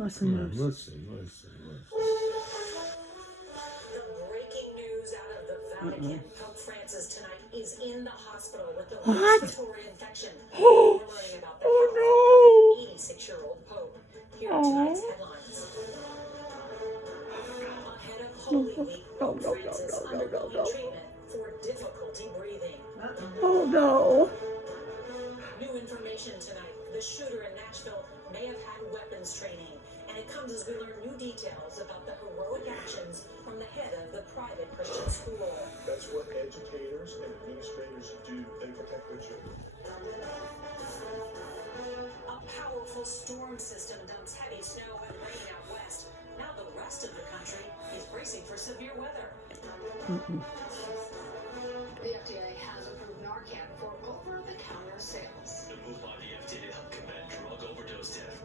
Come on, let's see. The breaking news out of the Vatican. Pope Francis tonight is in the hospital with a respiratory infection. We're learning about the health of the 86-year-old Pope. Here are tonight's headlines. Ahead of Holy Week, Pope Francis undergoing treatment for difficulty breathing. Oh no. New information tonight. The shooter in Nashville may have had weapons training. And it comes as we learn new details about the heroic actions from the head of the private Christian school. That's what educators and administrators do. They protect their children. A powerful storm system dumps heavy snow and rain out west. Now the rest of the country is bracing for severe weather. The FDA has approved Narcan for over-the-counter sales. The move by the FDA to help combat drug overdose death.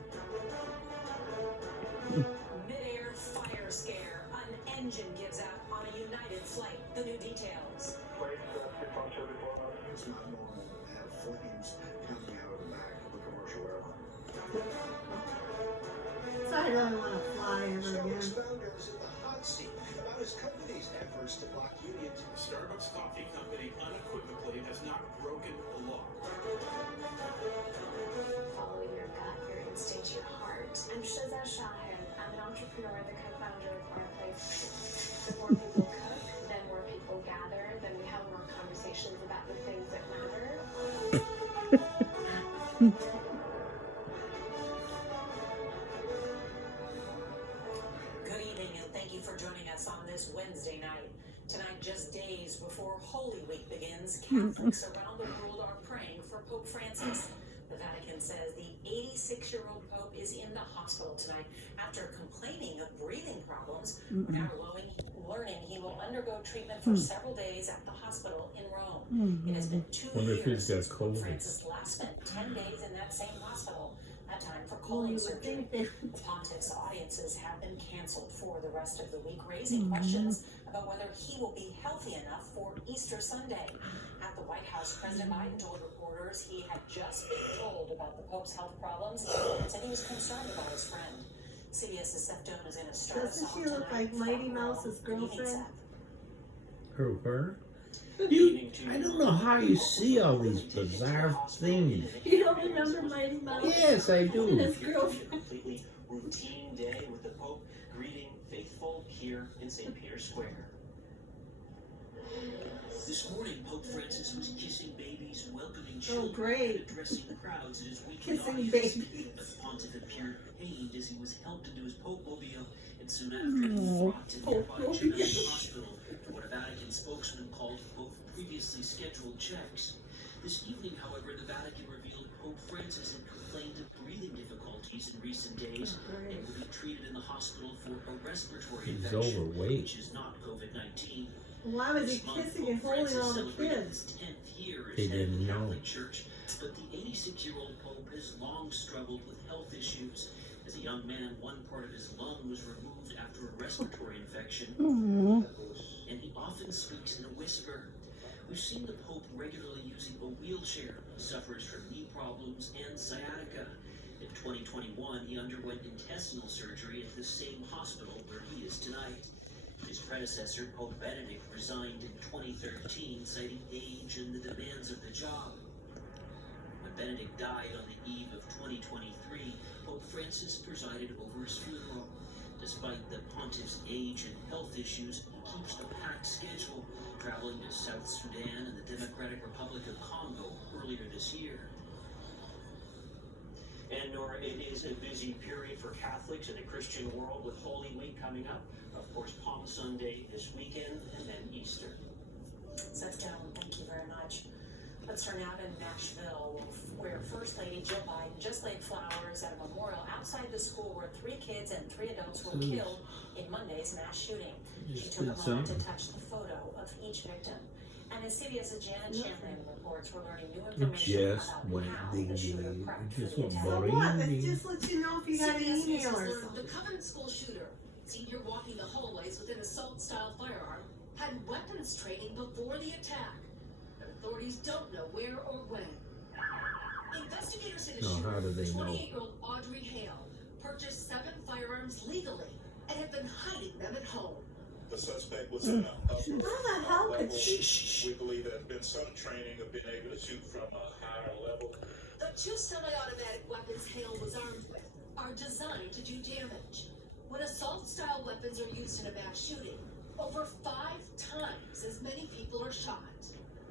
Mid-air fire scare. An engine gives out on a United flight. The new details. It's not normal to have flames coming out of the back of a commercial airline. So I don't want to fly ever Starbucks again. founder is in the hot seat about his company's efforts to block unions. Starbucks Coffee Company unequivocally has not broken the law. Following your gut, your instinct, your heart. I'm Shazza Shahin. I'm an entrepreneur, the co-founder of Fireplace. The more people cook, the more people gather, then we have more conversations about the things that matter. Good evening and thank you for joining us on this Wednesday night. Tonight, just days before Holy Week begins, Catholics around the world are praying for Pope Francis. The Vatican says the 86-year-old Pope is in the hospital tonight after complaining of breathing problems. We're now learning he will undergo treatment for several days at the hospital in Rome. It has been 2 Wonder if years he's got since Pope COVID. Francis last spent 10 days in that same hospital, that time for colon surgery. The pontiff's audiences have been canceled for the rest of the week, raising questions about whether he will be healthy enough for Easter Sunday. At the White House, President Biden told reporters he had just been told about the Pope's health problems and said he was concerned about his friend. CBS's Seth Doan is in a star. Doesn't she look like Lady Mouse's girlfriend? Her? You, I don't know how you see all these bizarre things. You don't remember Lady Mouse? Yes, I do. His girlfriend. Completely routine day with the Pope greeting faithful here in St. Peter's Square. This morning, Pope Francis was kissing babies, welcoming children, great. and addressing crowds at his weekly Kissing audience. babies. The pontiff appeared pained as he was helped into his Pope-mobile and soon after brought to nearby General Hospital for what a Vatican spokesman called, quote, previously scheduled checks. This evening, however, the Vatican revealed Pope Francis had complained of breathing difficulties in recent days and will be treated in the hospital for a respiratory He's infection, overweight. which is not COVID-19. Why was he This month, kissing and Pope holding Francis all the celebrated kids? his 10th year as They head of the didn't know. Catholic Church, but the 86-year-old Pope has long struggled with health issues. As a young man, one part of his lung was removed after a respiratory infection, and he often speaks in a whisper. We've seen the Pope regularly using a wheelchair. He suffers from knee problems and sciatica. In 2021, he underwent intestinal surgery at the same hospital where he is tonight. His predecessor, Pope Benedict, resigned in 2013, citing age and the demands of the job. When Benedict died on the eve of 2023, Pope Francis presided over his funeral. Despite the pontiff's age and health issues, he keeps a packed schedule, traveling to South Sudan and the Democratic Republic of Congo earlier this year. And Norah, it is a busy period for Catholics in the Christian world with Holy Week coming up. Of course, Palm Sunday this weekend, and then Easter. Seth Doan, thank you very much. Let's turn now to Nashville, where First Lady Jill Biden just laid flowers at a memorial outside the school where 3 kids and 3 adults were killed in Monday's mass shooting. She took a moment to touch the photo of each victim. And as CBS's Janet Chamberlain reports, we're learning new information about how the shooter prepped for the attack. So what? It just lets you know if you got an CBS News email has or learned something. the Covenant School shooter, seen here walking the hallways with an assault-style firearm, had weapons training before the attack. But authorities don't know where or when. Investigators say the No, how do shooter, they know? 28-year-old Audrey Hale, purchased 7 firearms legally and have been hiding them at home. The suspect was in a How the hell level. could she? We believe there has been some training of being able to shoot from a higher level. The 2 semi-automatic weapons Hale was armed with are designed to do damage. When assault-style weapons are used in a mass shooting, over 5 times as many people are shot.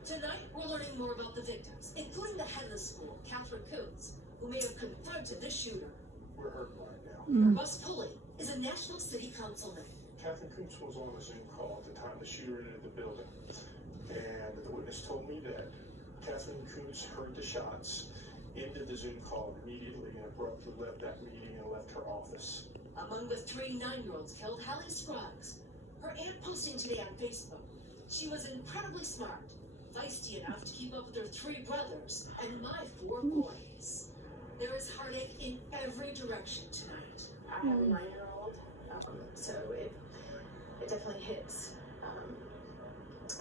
Tonight, we're learning more about the victims, including the head of the school, Catherine Coons, who may have confronted the shooter. We're hurting right now. Russ Pulley is a National City Councilman. Catherine Coops was on a Zoom call at the time the shooter entered the building. And the witness told me that Catherine Coops heard the shots, ended the Zoom call immediately, and abruptly left that meeting and left her office. Among the 3 9-year-olds killed, Hallie Scruggs. Her aunt posting today on Facebook. She was incredibly smart, feisty enough to keep up with her 3 brothers and my 4 boys. There is heartache in every direction tonight. I have a 9-year-old, so it definitely hits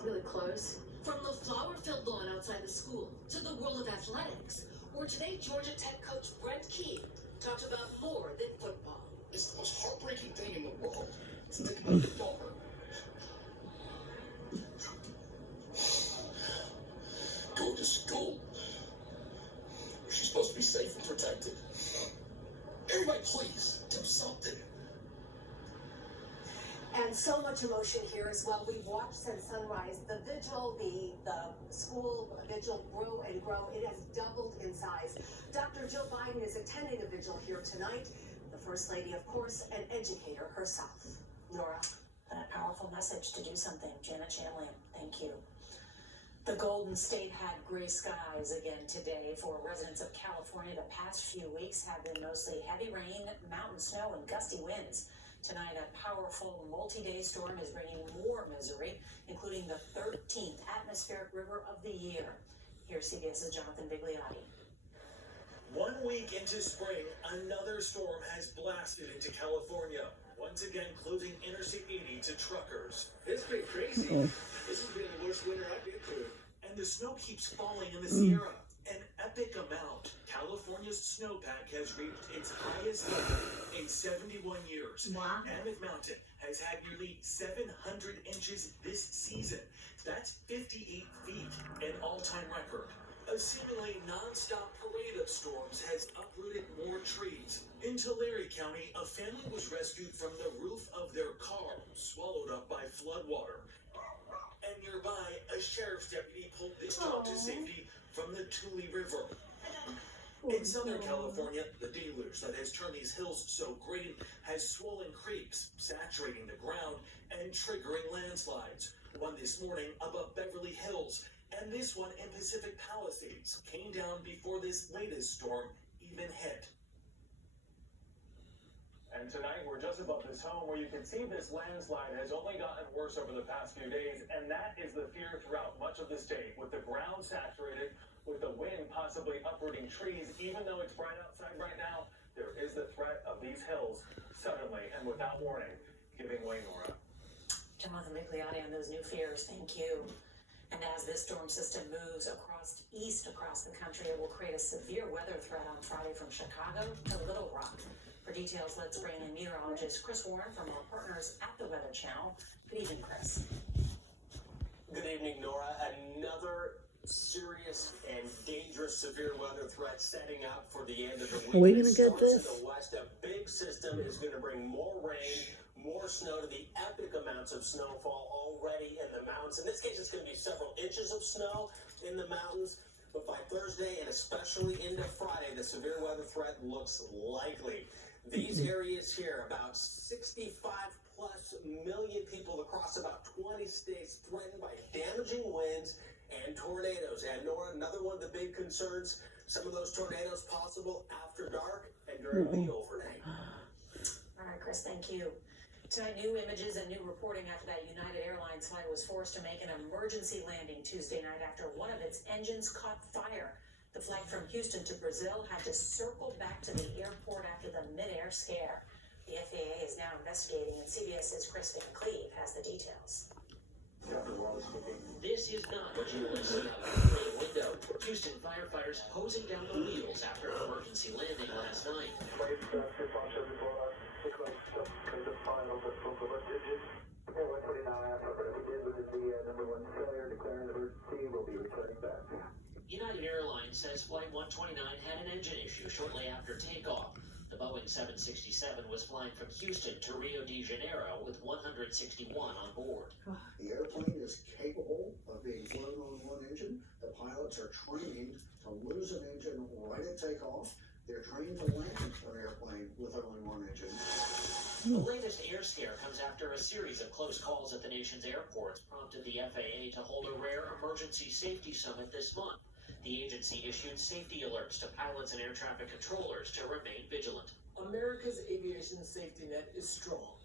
really close. From the flower-filled lawn outside the school to the world of athletics, where today Georgia Tech coach Brent Key talked about more than football. It's the most heartbreaking thing in the world. It's thinking about your daughter. Go to school. She's supposed to be safe and protected. Everybody, please, do something. And so much emotion here as well. We've watched since sunrise the vigil, the school vigil grow and grow. It has doubled in size. Dr. Jill Biden is attending the vigil here tonight. The First Lady, of course, an educator herself. Norah. That powerful message to do something. Janet Shanley, thank you. The Golden State had gray skies again today for residents of California. The past few weeks have been mostly heavy rain, mountain snow, and gusty winds. Tonight, a powerful multi-day storm is bringing more misery, including the 13th atmospheric river of the year. Here's CBS's Jonathan Vigliotti. 1 week into spring, another storm has blasted into California, once again closing Interstate 80 to truckers. It's been crazy. This has been the worst winter I've been through. And the snow keeps falling in the Sierra. An epic amount. California's snowpack has reached its highest level in 71 years. Wow. Mammoth Mountain has had nearly 700 inches this season. That's 58 feet, an all-time record. A seemingly non-stop parade of storms has uprooted more trees. In Tulare County, a family was rescued from the roof of their car, swallowed up by floodwater. And nearby, a sheriff's deputy pulled this dog to safety from the Tule River. In Southern California, the deluge that has turned these hills so green has swollen creeks, saturating the ground and triggering landslides. One this morning above Beverly Hills, and this one in Pacific Palisades came down before this latest storm even hit. And tonight we're just above this home where you can see this landslide has only gotten worse over the past few days, and that is the fear throughout much of the state, with the ground saturated, with the wind possibly uprooting trees. Even though it's bright outside right now, there is the threat of these hills suddenly and without warning giving way, Norah. Jonathan Vigliotti on those new fears, thank you. And as this storm system moves across the country, it will create a severe weather threat on Friday from Chicago to Little Rock. For details, let's bring in meteorologist Chris Warren from our partners at the Weather Channel. Good evening, Chris. Good evening, Nora. Another serious and dangerous severe weather threat setting up for the end of the week. Are we gonna get this? In the west, a big system is going to bring more rain, more snow, to the epic amounts of snowfall already in the mountains. In this case, it's going to be several inches of snow in the mountains. But by Thursday and especially into Friday, the severe weather threat looks likely. These areas here, about 65 plus million people across about 20 states threatened by damaging winds and tornadoes. And Nora, another one of the big concerns, some of those tornadoes possible after dark and during the overnight. All right, Chris, thank you. Tonight, new images and new reporting after that United Airlines flight was forced to make an emergency landing Tuesday night after one of its engines caught fire. The flight from Houston to Brazil had to circle back to the airport after the mid-air scare. The FAA is now investigating, and CBS's Chris Van Cleve has the details. This is not what you want to see out of the plane window. Houston firefighters hosing down the wheels after an emergency landing last night. United Airlines says Flight 129 had an engine issue shortly after takeoff. The Boeing 767 was flying from Houston to Rio de Janeiro with 161 on board. The airplane is capable of being flown on one engine. The pilots are trained to lose an engine right at takeoff. They're trained to land an airplane with only one engine. The latest air scare comes after a series of close calls at the nation's airports prompted the FAA to hold a rare emergency safety summit this month. The agency issued safety alerts to pilots and air traffic controllers to remain vigilant. America's aviation safety net is strong.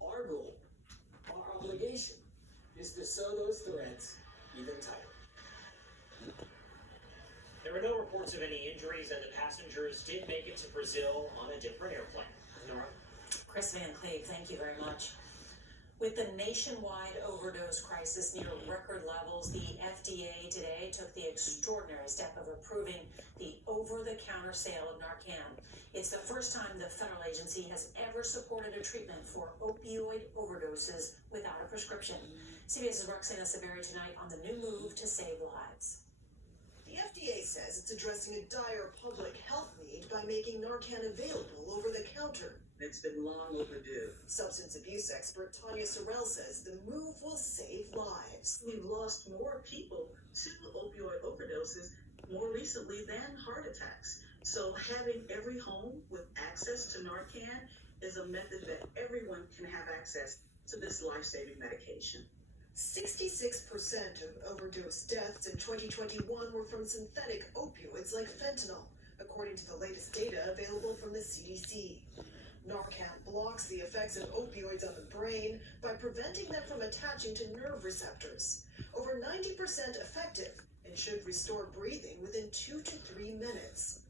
Our goal, our obligation, is to sew those threads even tighter. There were no reports of any injuries, and the passengers did make it to Brazil on a different airplane. Norah? Chris Van Cleve, thank you very much. With the nationwide overdose crisis near record levels, the FDA today took the extraordinary step of approving the over-the-counter sale of Narcan. It's the first time the federal agency has ever supported a treatment for opioid overdoses without a prescription. CBS's Roxana Saberi tonight on the new move to save lives. The FDA says it's addressing a dire public health need by making Narcan available over the counter. It's been long overdue. Substance abuse expert Tanya Sorrell says the move will save lives. We've lost more people to opioid overdoses more recently than heart attacks. So having every home with access to Narcan is a method that everyone can have access to this life-saving medication. 66% of overdose deaths in 2021 were from synthetic opioids like fentanyl, according to the latest data available from the CDC. Narcan blocks the effects of opioids on the brain by preventing them from attaching to nerve receptors. Over 90% effective and should restore breathing within 2 to 3 minutes.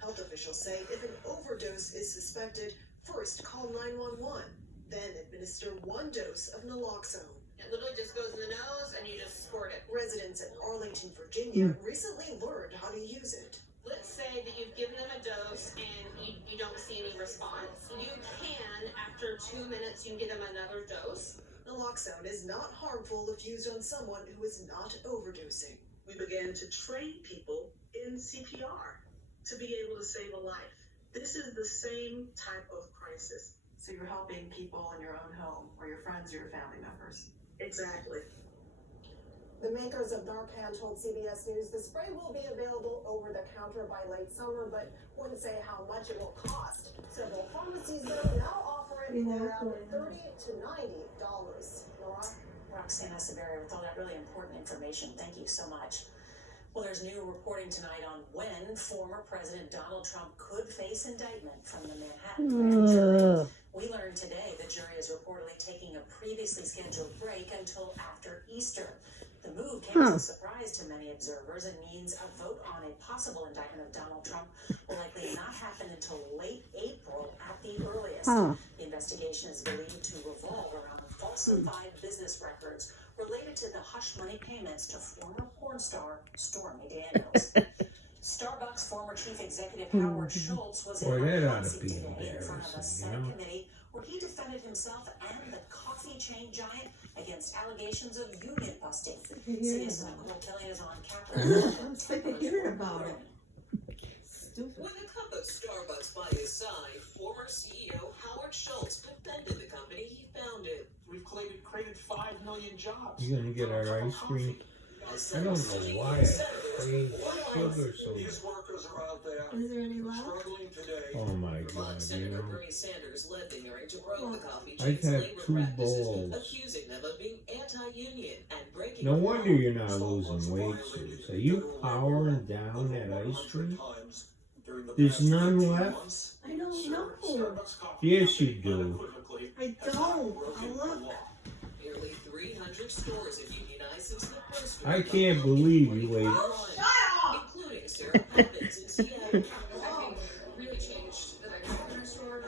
Health officials say if an overdose is suspected, first call 911, then administer 1 dose of naloxone. It literally just goes in the nose and you just squirt it. Residents in Arlington, Virginia recently learned how to use it. Let's say that you've given them a dose and you don't see any response. You can, after 2 minutes, you can give them another dose. Naloxone is not harmful if used on someone who is not overdosing. We began to train people in CPR to be able to save a life. This is the same type of crisis. So you're helping people in your own home or your friends or your family members. Exactly. The makers of Narcan told CBS News the spray will be available over the counter by late summer, but wouldn't say how much it will cost. Several pharmacies, though, now offer it for around $30 to $90. Norah? Roxana Saberi with all that really important information. Thank you so much. Well, there's new reporting tonight on when former President Donald Trump could face indictment from the Manhattan grand jury. We learned today the jury is reportedly taking a previously scheduled break until after Easter. The move came as a surprise to many observers and means a vote on a possible indictment of Donald Trump will likely not happen until late April at the earliest. The investigation is believed to revolve around falsified business records related to the hush money payments to former porn star Stormy Daniels. Starbucks former chief executive Howard Schultz was in a seat today in front of a Senate committee where he defended himself and the coffee chain giant against allegations of union busting. CBS's Nicole Kelly is on Capitol. I'm sick of hearing about it. Stupid. With a cup of Starbucks by his side, former CEO Howard Schultz defended the company he founded. We've created 5 million jobs. You gonna get our ice cream? I don't know why I crave sugar so much. These workers are out there Is there any left? struggling today. Oh my God, Senator Bernie Sanders led the hearing to probe the coffee I've chain's had labor 2 practices, bowls. accusing them of being anti-union and breaking No wonder you're not losing weight, Suze. Are you powering down that ice cream? There's none left? I don't know. Yes, you do. I don't. I look. Nearly 300 stores have unionized since the first I can't believe you waited. including Sarah Poppins in Seattle. Really changed that I go to the store.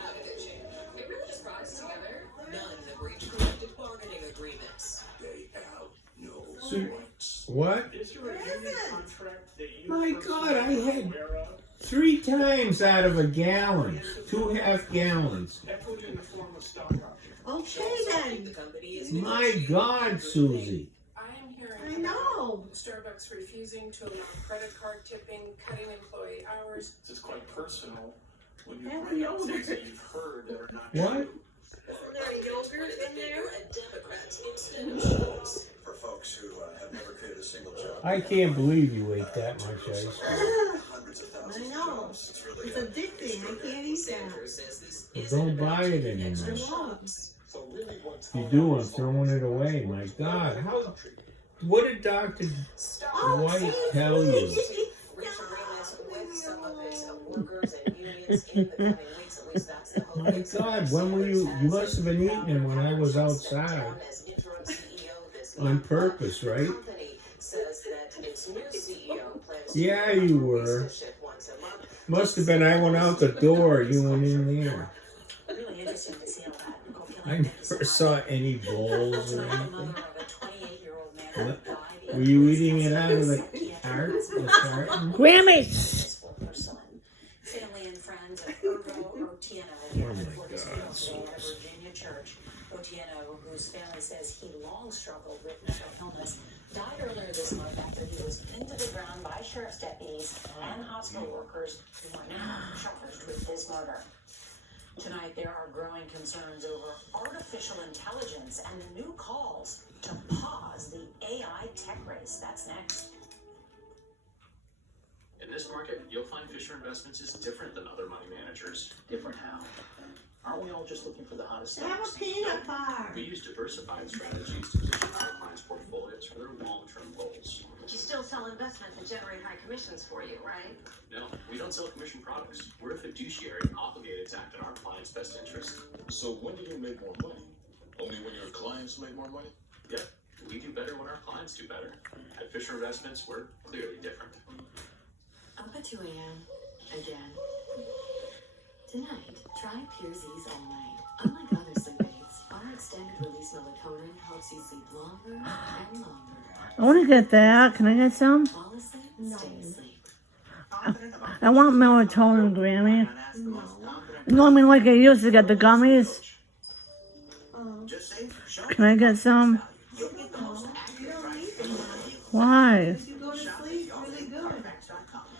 How did it change? It really just brought us together. None have reached collective bargaining agreements. They have no So, rights. what? Is there a union contract that you My God, I had aware of? 3 times out of a gallon. 2.5 gallons. Equity in the form of stock options. Okay then. My God, Susie. I am hearing I know. Starbucks refusing to allow credit card tipping, cutting employee hours. It's quite personal when you And bring up yogurt. things that you've heard that are not What? true. Isn't there a yogurt in there? And Democrats instead of Schultz. For folks who have never created a single job. I can't believe you ate that much ice cream. Hundreds of I thousands of know. jobs. It's really It's addicting. I can't eat that. Sanders says this Well, isn't don't about buy it taking extra anymore. shots. So really what's If you do, I'm throwing it away. My God. What did Dr. White tell you? Reach agreements with some of his workers and unions in the coming weeks. At least that's the hope. My God, when were you? You must have been eating them when I was outside. As interim CEO this On purpose, right? company says that its new CEO plans to Yeah, you were. shift once a month. Must have been I went out the door, you went in there. Really interesting to see how that I never saw any bowls or the anything. mother of a 28-year-old man who What? died Were you eating it out of the cart? The carton? Grammys! for her son. Family and friends of Ergo Otieno gathered for his funeral today at a Virginia church. Otieno, whose family says he long struggled with mental illness, died earlier this month after he was pinned to the ground by sheriff's deputies and hospital workers who are now charged with his murder. Tonight, there are growing concerns over artificial intelligence and the new calls to pause the AI tech race. That's next. In this market, you'll find Fisher Investments is different than other money managers. Different how? Aren't we all just looking for the hottest Have a stocks? peanut bar. We use diversified strategies to position our clients' portfolios for their long-term goals. But you still sell investments that generate high commissions for you, right? No, we don't sell commission products. We're a fiduciary obligated to act in our clients' best interest. So when do you make more money? Only when your clients make more money? Yep, we do better when our clients do better. At Fisher Investments, we're clearly different. Up at 2 a.m. again. Tonight, try Pure Z's All Night. Unlike other sleep aids, our extended release melatonin helps you sleep longer and longer. I want to get that. Can I get some? Fall asleep, stay asleep. I want melatonin, Grammy. No, I mean like I used to get the gummies. Can I get some? Why? You go to sleep really good.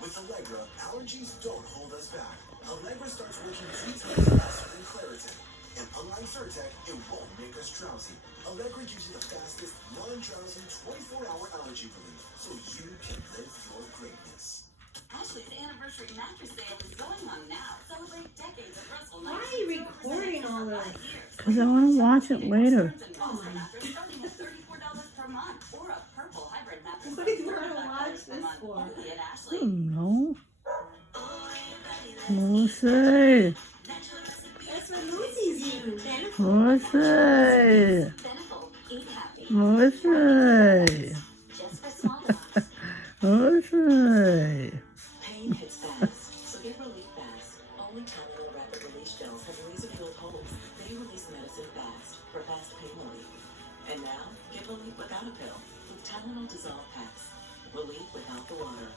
With Allegra, allergies don't hold us back. Allegra starts working 3 times faster than Claritin. And unlike Zyrtec, it won't make us drowsy. Allegra gives you the fastest, non-drowsy 24-hour allergy relief so you can live your greatness. Ashley's anniversary mattress sale is going on now. Celebrate decades of Russell. Why are you recording all this? Because I want to watch it later. Starting at $34 per month, or a purple hybrid mattress. What do you want to watch this for? Only at I Ashley. don't know. Lucy. That's what Lucy's eating. Lucy. Beneful, eat happy. Lucy. Just for small amounts. Lucy. Pain hits fast, so get relief fast. Only Tylenol rapid release gels have laser-filled holes. They release medicine fast for fast pain relief. And now, get relief without a pill with Tylenol dissolve packs. Relief without the water.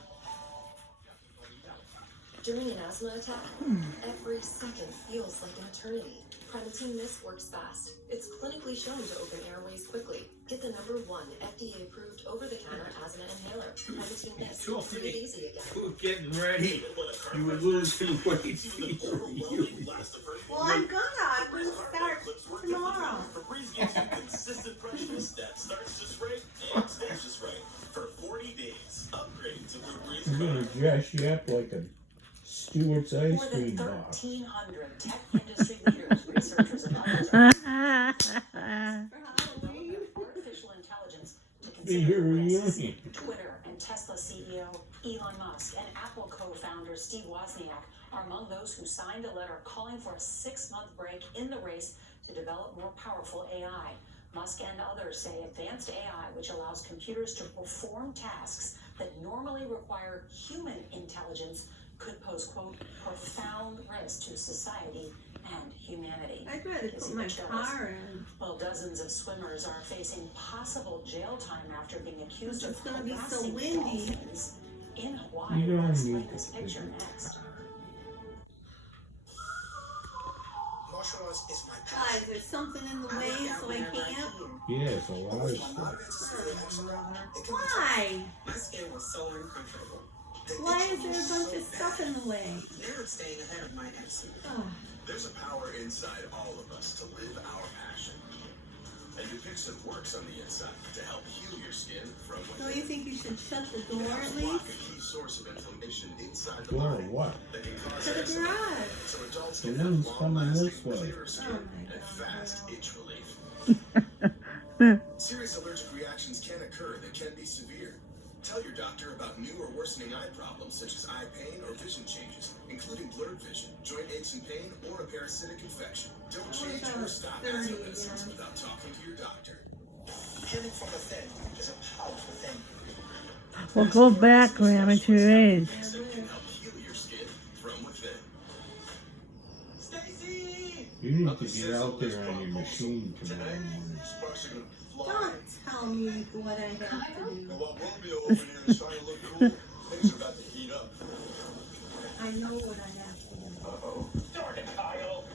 During an asthma attack, every second feels like an eternity. Primatene Mist works fast. It's clinically shown to open airways quickly. Get the #1 FDA-approved over-the-counter asthma inhaler. Primatene Mist. Breathe easy again. We're getting ready. You were losing weight. Well, I'm gonna start tomorrow. Febreze gives you consistent freshness that starts just right and stays just right for 40 days. Upgrade to Febreze. I'm going to dress you up like a Stewart's ice More than cream box. 1,300 tech industry leaders, researchers, and others are artificial intelligence to Be consider your risks. reunion. Twitter and Tesla CEO Elon Musk and Apple co-founder Steve Wozniak are among those who signed a letter calling for a 6-month break in the race to develop more powerful AI. Musk and others say advanced AI, which allows computers to perform tasks that normally require human intelligence, could pose, quote, profound risk to society and humanity. I'd rather put my car in. Well, dozens of swimmers are facing possible jail time after being accused It's of gonna be so harassing windy. dolphins in Hawaii. You don't Let's need play this to picture figure next. Martial arts is my Why, passion. is there something in the way so I can't? Yes, a lot of stuff. Why? My skin was so uncomfortable. Why is there a bunch of stuff in the way? Now I'm staying ahead of my accident. Oh. There's a power inside all of us to live our passion. And Dupixent works on the inside to help heal your skin from Don't you think you should shut the It door helps at block least? a key source of inflammation inside the Door body what? that can cause To the eczema. garage. So adults The can have wind's coming long-lasting, this way. clearer skin Oh my and fast itch relief. Hmm. Serious allergic reactions can occur that can be severe. Tell your doctor about new or worsening eye problems such as eye pain or vision changes, including blurred vision, joint aches and pain, or a parasitic infection. Don't change or stop asthma medicines without talking to your doctor. Healing from within is a powerful thing. Well, go back, Grammy, to your age. Dupixent can help heal your skin from within. Stacy! You need to get out there on your machine tomorrow morning. Don't tell me what I have to do. While Romeo over here is trying to look cool, things are about to heat up. I know what I have to do. Uh-oh. Darn it, Kyle! And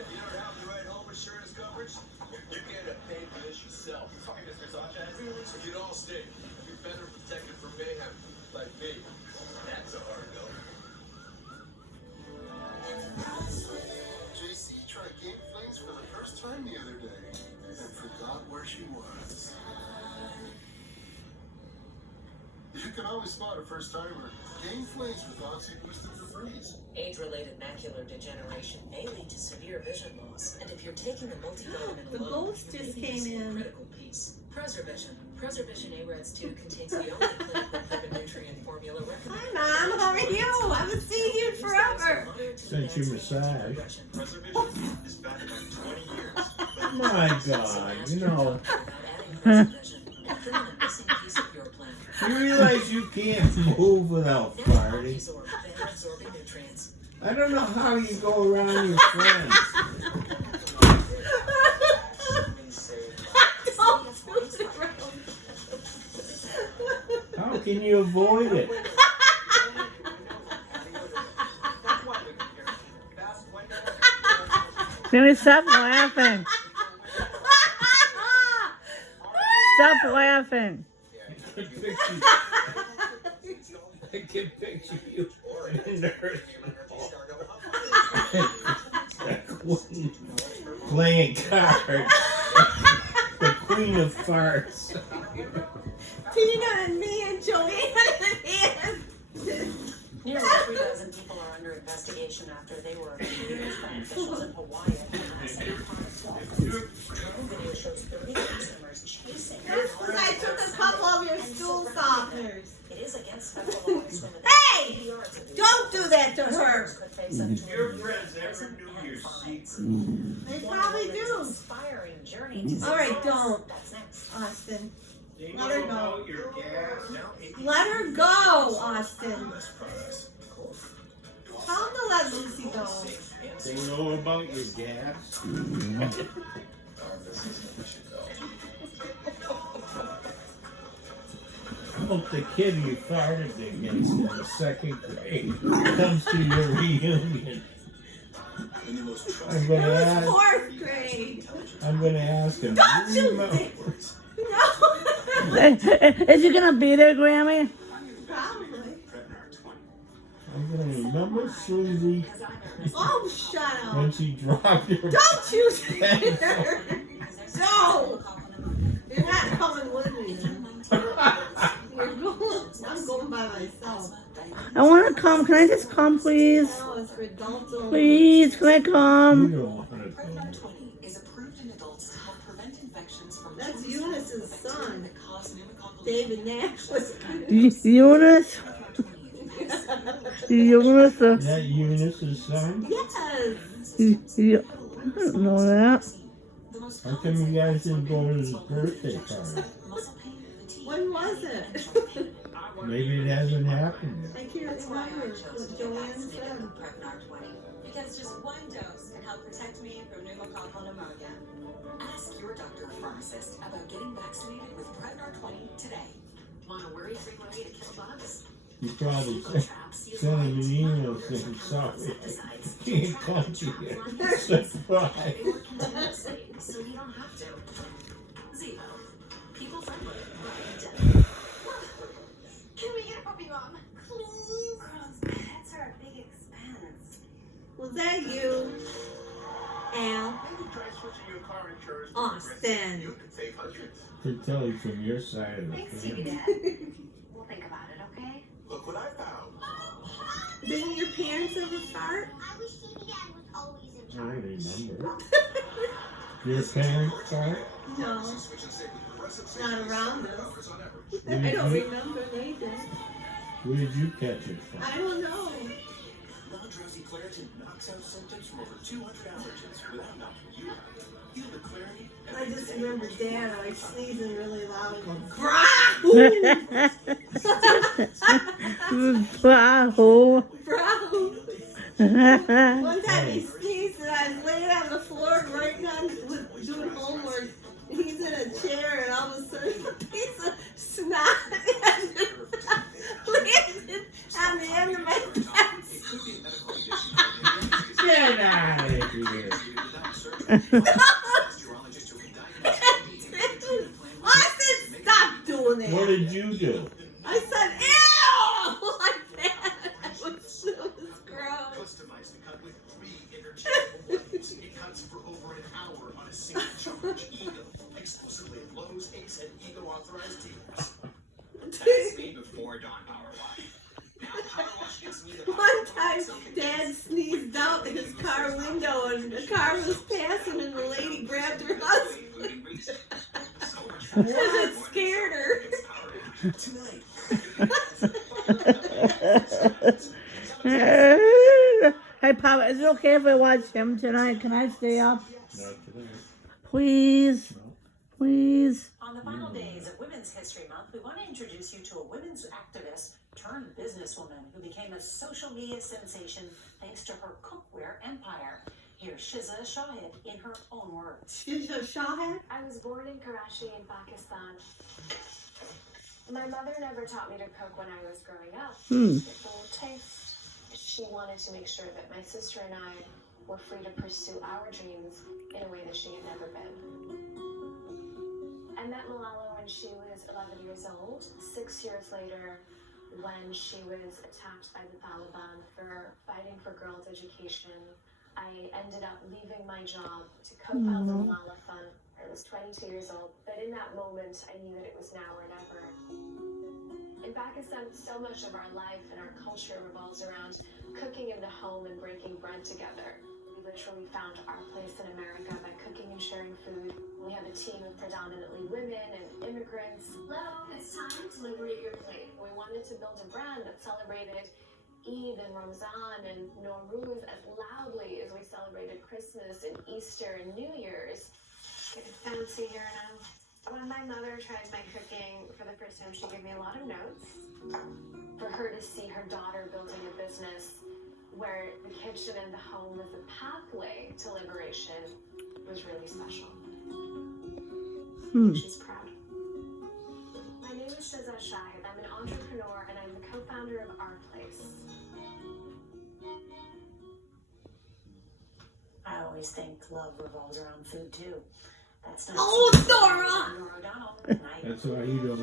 if you don't have the right home insurance coverage, you can end up paying for this yourself. Sorry, Mr. Sanchez. So you'd all stay. You're better protected from mayhem, like me. That's a hard no. JC tried game flames for the first time the other day and forgot where she was. You can always spot a first timer. Game flames with oxy boosted for freeze. Age-related macular degeneration may lead to severe vision loss, and if you're taking a multivitamin The alone, ghost you may just be came missing a in. critical piece. Preservision. Preservision AREDS 2 contains the only clinical proven nutrient formula recommended. Hi, Mom. How are you? I haven't seen you in forever. Since you massage. Preservation is back about 20 years. My God, you know. You realize you can't move without farting? I don't know how you go around your friends. How can you avoid it? Grammy, stop laughing. Stop laughing. I can picture you in the nurse playing cards. The queen of farts. Tina and me and Joanne and Ann. Nearly 3 dozen people are under investigation after they were accused by officials in Hawaii of harassing video shows 30 consumers chasing. That's because I took a couple of your stool softeners. It is against federal law. Hey! Don't do that to her. Your friends never knew your secret. They probably do. Inspiring journey to All right, don't. That's next. Austin. They Let her know go. about your gas. Let her go, Austin. Tell him to let Lucy go. They know about your gas. I hope the kid you farted against in the second grade comes to your reunion. I'm gonna It was ask. 4th grade. I'm gonna ask him. Don't "Do you you remember-" think? No. Is he gonna be there, Grammy? Probably. I'm gonna remember Susie Oh, shut up. when she dropped her. Don't you say her. No. You're not coming with me. I'm going by myself. I want to come. Can I just come, please? No, it's for adults only. Please, can I You come? don't wanna go. Is approved in adults to help prevent infections from That's Eunice's son. David Nash. Eunice? Eunice? Is that Eunice's son? Yes. I don't know that. How come you guys didn't go to his birthday party? When was it? Maybe it hasn't happened yet. I can't remember what Joanne said. Because just one dose can help protect me from pneumococcal pneumonia. Ask your doctor or pharmacist about getting vaccinated with Prevnar 20 today. Want a worry-free way to kill bugs? You probably sent him an email saying sorry. Can't come to you. Surprise. So you don't have to. Zivo. People friendly. Can we get a puppy, Mom? Please? Girls, pets are a big expense. Was that you? Al? Austin. To tell you from your side of the Thanks, family. Dad. We'll think about it, okay? Look what I found. Didn't your parents ever fart? I wish TV Dad was always in I don't remember. Your parents fart? No. Not around us. I Where don't did you- remember they did. Where did you catch it from? I don't know. Non-drowsy Claritin knocks out symptoms from over 200 allergens without knocking you out. Feel the clarity. I just remember Dad like sneezing really loud and going, Bravo. One time he sneezed and I was laying on the floor writing on doing homework. And he's in a chair and all of a sudden a piece of snot landed on the end of my pencil. Get out of here. I said stop doing that. What did you do? I said ew like that. It was gross. Customize the cut with 3 interchangeable buttons. It cuts for over an hour on a single charge. Ego. Exclusively at Lowe's, Ace, and Ego authorized dealers. That's me before Dawn Power Wash. Now Power Wash gives me the One time, Dad sneezed out in his car window, and the car was passing, and the lady grabbed her husband. Because it scared her. Hey, Papa, is it okay if I watch him tonight? Can I stay up? Not today. Please? Please? On the final days of Women's History Month, we want to introduce you to a women's activist turned businesswoman who became a social media sensation thanks to her cookware empire. Here's Shiza Shahid in her own words. Shiza Shahid? I was born in Karachi in Pakistan. My mother never taught me to cook when I was growing up. It's a little taste. She wanted to make sure that my sister and I were free to pursue our dreams in a way that she had never been. I met Malala when she was 11 years old. 6 years later, when she was attacked by the Taliban for fighting for girls' education, I ended up leaving my job to co-found the Malala Fund. I was 22 years old, but in that moment, I knew that it was now or never. In Pakistan, so much of our life and our culture revolves around cooking in the home and breaking bread together. We literally found our place in America by cooking and sharing food. We have a team of predominantly women and immigrants. Hello, it's time to liberate your plate. We wanted to build a brand that celebrated Eid and Ramzan and Nowruz as loudly as we celebrated Christmas and Easter and New Year's. Getting fancy here now. When my mother tried my cooking for the first time, she gave me a lot of notes. For her to see her daughter building a business where the kitchen and the home was a pathway to liberation was really special. She's proud. My name is Shiza Shahid. I'm an entrepreneur and I'm the co-founder of Our Place. I always think love revolves around food too. That's not Oh, Norah! Norah O'Donnell. That's why you don't